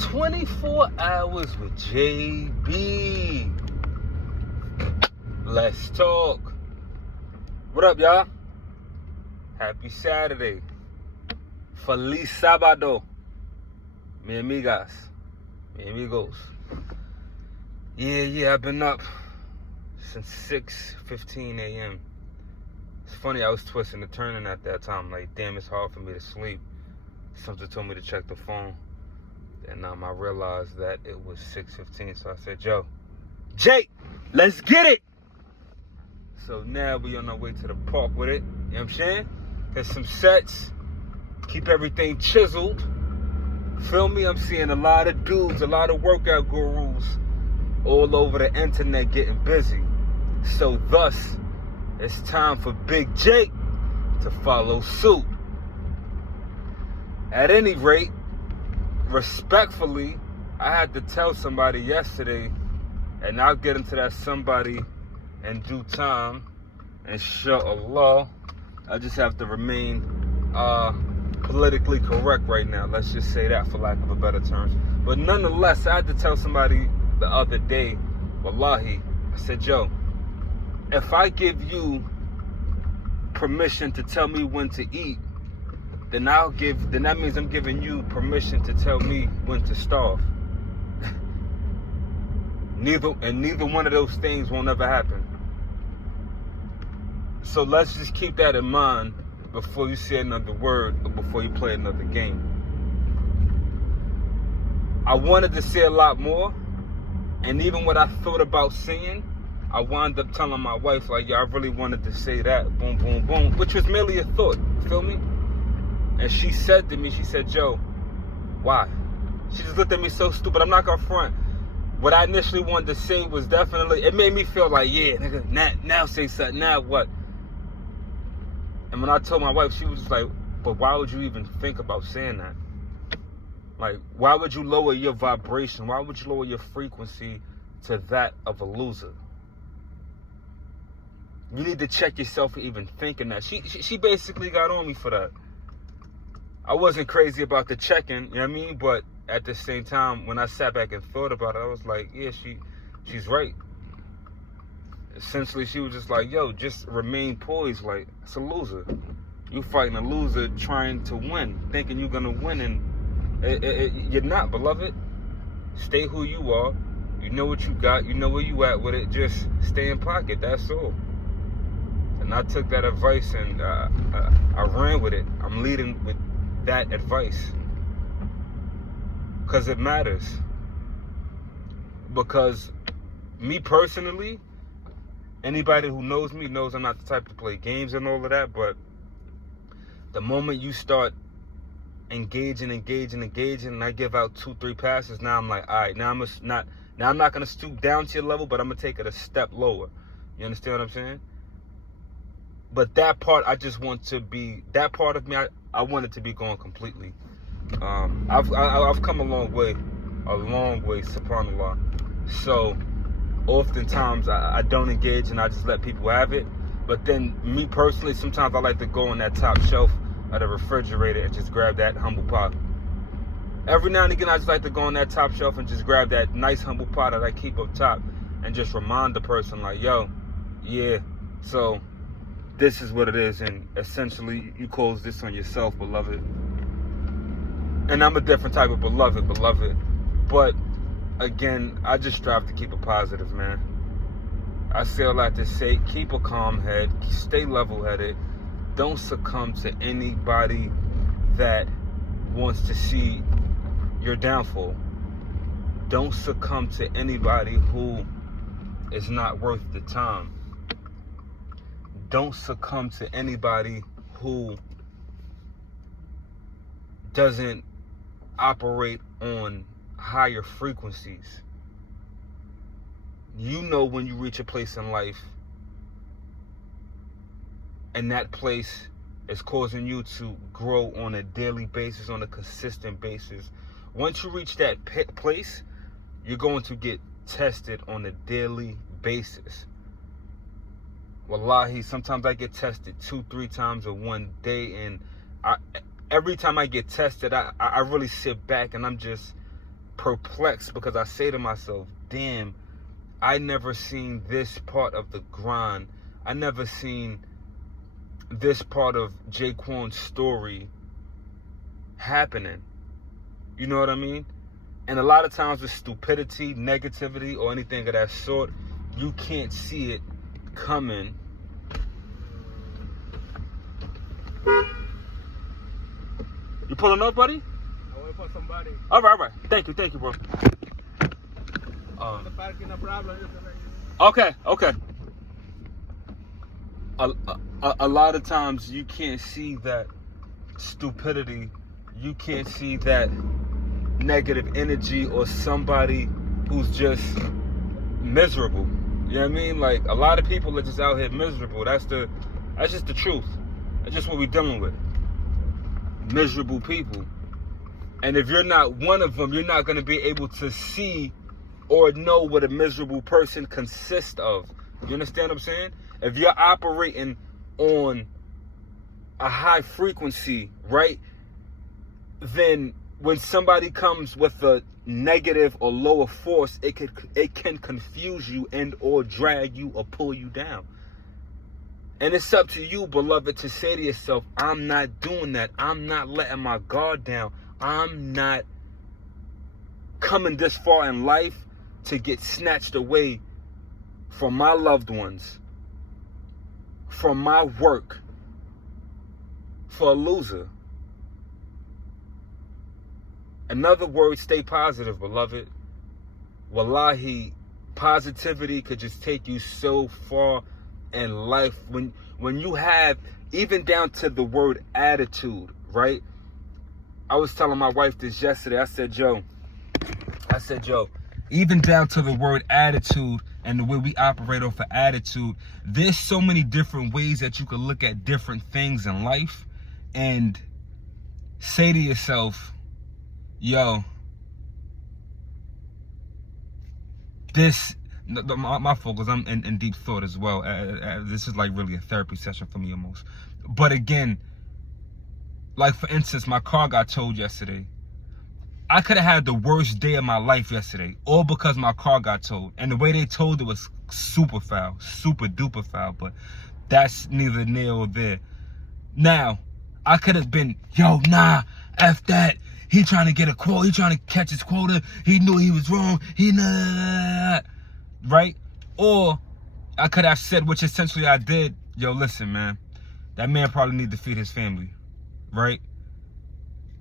24 hours with JB. Let's talk. What up, y'all? Happy Saturday. Feliz Sábado. Mi amigas. Mi amigos. Yeah, I've been up since 6:15 a.m. It's funny, I was twisting and turning at that time. Like, damn, it's hard for me to sleep. Something told me to check the phone. And I realized that it was 6:15. So I said, yo, Jake, let's get it. So now we on our way to the park with it. You know what I'm saying? There's some sets. Keep everything chiseled. Feel me? I'm seeing a lot of dudes, a lot of workout gurus all over the internet getting busy. So thus, it's time for Big Jake to follow suit. At any rate, respectfully, I had to tell somebody yesterday, and I'll get into that somebody in due time. Inshallah, I just have to remain politically correct right now. Let's just say that, for lack of a better term. But nonetheless, I had to tell somebody the other day, wallahi, I said, yo, if I give you permission to tell me when to eat, then that means I'm giving you permission to tell me when to starve. Neither one of those things won't ever happen. So let's just keep that in mind before you say another word or before you play another game. I wanted to say a lot more, and even what I thought about saying, I wound up telling my wife, like, yo, I really wanted to say that, boom, boom, boom, which was merely a thought, feel me? And she said to me, she said, Joe, why? She just looked at me so stupid. I'm not gonna front. What I initially wanted to say was definitely, it made me feel like, yeah, nigga, now say something, now what? And when I told my wife, she was just like, but why would you even think about saying that? Like, why would you lower your vibration? Why would you lower your frequency to that of a loser? You need to check yourself for even thinking that. She basically got on me for that. I wasn't crazy about the checking, you know what I mean? But at the same time, when I sat back and thought about it, I was like, yeah, she's right. Essentially, she was just like, yo, just remain poised. Like, it's a loser. You fighting a loser trying to win, thinking you're going to win, and you're not, beloved. Stay who you are. You know what you got. You know where you at with it. Just stay in pocket. That's all. And I took that advice and I ran with it. I'm leading with that advice. Because it matters. Because me personally, anybody who knows me knows I'm not the type to play games and all of that, but the moment you start engaging, and I give out 2-3 passes, now I'm like, all right, now I'm not going to stoop down to your level, but I'm going to take it a step lower. You understand what I'm saying? But that part, I just want to be, that part of me, I want it to be gone completely. I've come a long way, subhanAllah. So oftentimes I don't engage and I just let people have it. But then me personally, sometimes I like to go on that top shelf of the refrigerator and just grab that humble pie. Every now and again, I just like to go on that top shelf and just grab that nice humble pie that I keep up top and just remind the person, like, yo, yeah, so this is what it is, and essentially you close this on yourself, beloved. And I'm a different type of beloved. But again, I just strive to keep it positive, man. I say a lot to say, keep a calm head, stay level-headed. Don't succumb to anybody that wants to see your downfall. Don't succumb to anybody who is not worth the time. Don't succumb to anybody who doesn't operate on higher frequencies. You know when you reach a place in life and that place is causing you to grow on a daily basis, on a consistent basis. Once you reach that place, you're going to get tested on a daily basis. Wallahi, sometimes I get tested 2-3 times in one day, and every time I get tested, I really sit back and I'm just perplexed because I say to myself, damn, I never seen this part of the grind. I never seen this part of Jaquan's story happening. You know what I mean? And a lot of times with stupidity, negativity, or anything of that sort, you can't see it coming. You pulling up, buddy? I wait for somebody. All right. Thank you, bro. The parking, no problem. Okay. A lot of times you can't see that stupidity. You can't see that negative energy or somebody who's just miserable. You know what I mean? Like, a lot of people are just out here miserable. That's just the truth. That's just what we're dealing with. Miserable people. And if you're not one of them, you're not going to be able to see or know what a miserable person consists of. You understand what I'm saying? If you're operating on a high frequency, right, then when somebody comes with a negative or lower force, it can confuse you and or drag you or pull you down. And it's up to you, beloved, to say to yourself, I'm not doing that. I'm not letting my guard down. I'm not coming this far in life to get snatched away from my loved ones, from my work, for a loser. In other words, stay positive, beloved. Wallahi, positivity could just take you so far in life. When you have, even down to the word attitude, right? I was telling my wife this yesterday. I said, Joe, even down to the word attitude and the way we operate off of attitude, there's so many different ways that you could look at different things in life and say to yourself, yo, my focus, I'm in deep thought as well. This is like really a therapy session for me almost. But again, like for instance, my car got towed yesterday. I could have had the worst day of my life yesterday, all because my car got towed. And the way they towed it was super foul, super duper foul, but that's neither near or there. Now, I could have been, yo, nah, F that. He trying to get a quote. He trying to catch his quota. He knew he was wrong. Right? Or I could have said, which essentially I did, yo, listen, man, that man probably need to feed his family, right?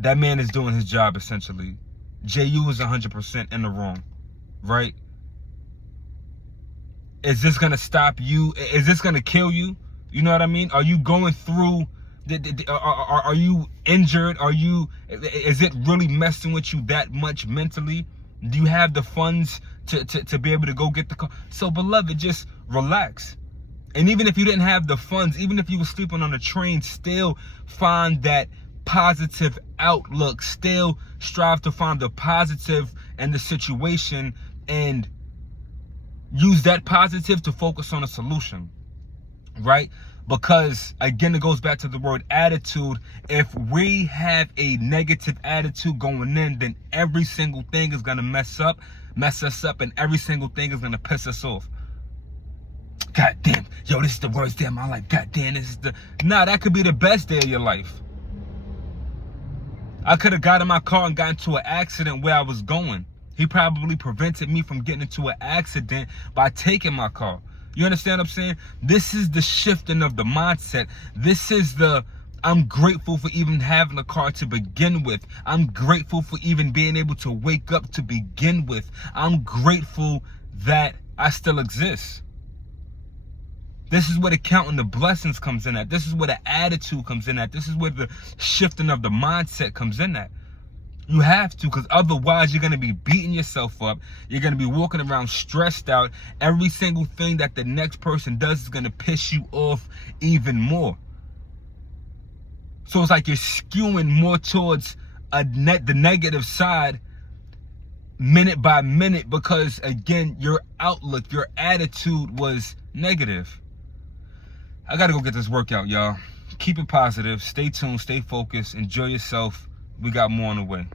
That man is doing his job, essentially. JU is 100% in the wrong, right? Is this going to stop you? Is this going to kill you? You know what I mean? Are you going through, are you injured? Is it really messing with you that much mentally? Do you have the funds to be able to go get the car? So, beloved, just relax. And even if you didn't have the funds, even if you were sleeping on a train, still find that positive outlook. Still strive to find the positive in the situation and use that positive to focus on a solution, right? Because again, it goes back to the word attitude. If we have a negative attitude going in, then every single thing is gonna mess us up, and every single thing is gonna piss us off. God damn, yo, this is the worst day of my life. God damn, that could be the best day of your life. I could have got in my car and got into an accident where I was going. He probably prevented me from getting into an accident by taking my car. You understand what I'm saying? This is the shifting of the mindset. This is I'm grateful for even having a car to begin with. I'm grateful for even being able to wake up to begin with. I'm grateful that I still exist. This is where the counting the blessings comes in at. This is where the attitude comes in at. This is where the shifting of the mindset comes in at. You have to, because otherwise you're going to be beating yourself up. You're going to be walking around stressed out. Every single thing that the next person does is going to piss you off even more. So it's like you're skewing more towards the negative side minute by minute because, again, your outlook, your attitude was negative. I got to go get this workout, y'all. Keep it positive. Stay tuned. Stay focused. Enjoy yourself. We got more on the way.